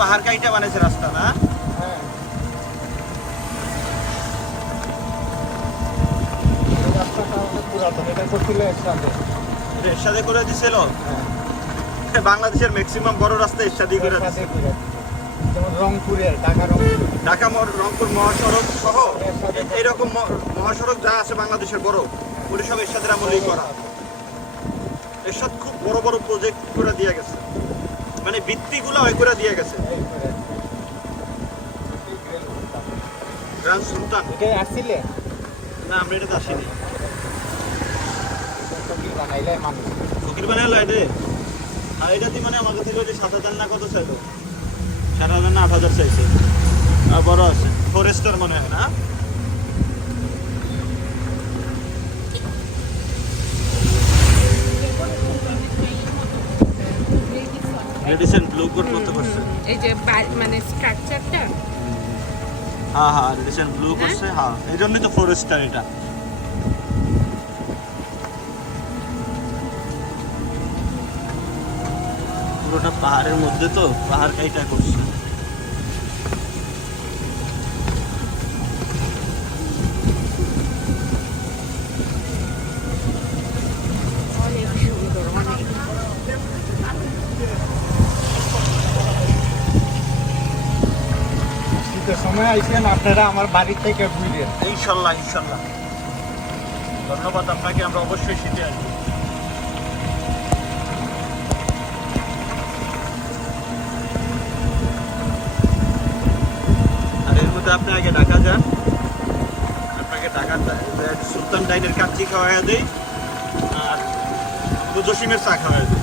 পাহাড় কাইটা বানাইছে রাস্তা না? হ্যাঁ, এই রাস্তাটা অনেক পুরাতন, এটা করছিল একসাথে। এরশাদে করে দিছিল। হ্যাঁ, বাংলাদেশের ম্যাক্সিমাম বড় রাস্তা এরশাদই করে দিছে। একসাথে করে দিছে। যেমন রংপুরের, ঢাকা রংপুর। ঢাকা রংপুর মহাসড়ক সহ এইরকম মহাসড়ক যা আছে বাংলাদেশের বড়, ওটা সব এরশাদের আমলেই করা। এরশাদ খুব বড় বড় প্রজেক্ট করে দিয়ে গেছে, মানে ভিত্তিগুলো ওই করে দিয়ে গেছে। এই করে। গ্রান্ড সুলতান এটাই আসছিলে? না, আমরা এটা আসিনি। ফকির বানাইলে মানুষ। ফকির বানাইলো এটা, আর এটা দিয়ে মানে আমার কাছে ওই যে 7,000 না কত চাইলো, 7,000 না 8,000 চাইছে। আর বড় আছে, ফরেস্টার মনে হয় না? রেডিসেন্ট ব্লু কোট মতো করছে। এই যে মানে স্ট্রাকচারটা হ্যাঁ হ্যাঁ, রেডিসেন্ট ব্লু করছে। হ্যাঁ, এই জন্যই তো ফরেস্টার এটা। পুরোটা পাহাড়ের মধ্যে তো, পাহাড় কাইটা করছে। অনেক সুন্দর, অনেক। শীতের সময় আইসেন আপনারা আমার বাড়ি থেকে ঘুরে। ইনশাল্লাহ ইনশাল্লাহ, ধন্যবাদ আপনাকে। আমরা অবশ্যই শীতে আসবো। আর এর মধ্যে আপনি আগে ঢাকা যান, আপনাকে ঢাকার সুলতান ডাইনের কাচ্চি খাওয়াইয়া দেই, আর জসিমের চা খাওয়াইয়া দেই।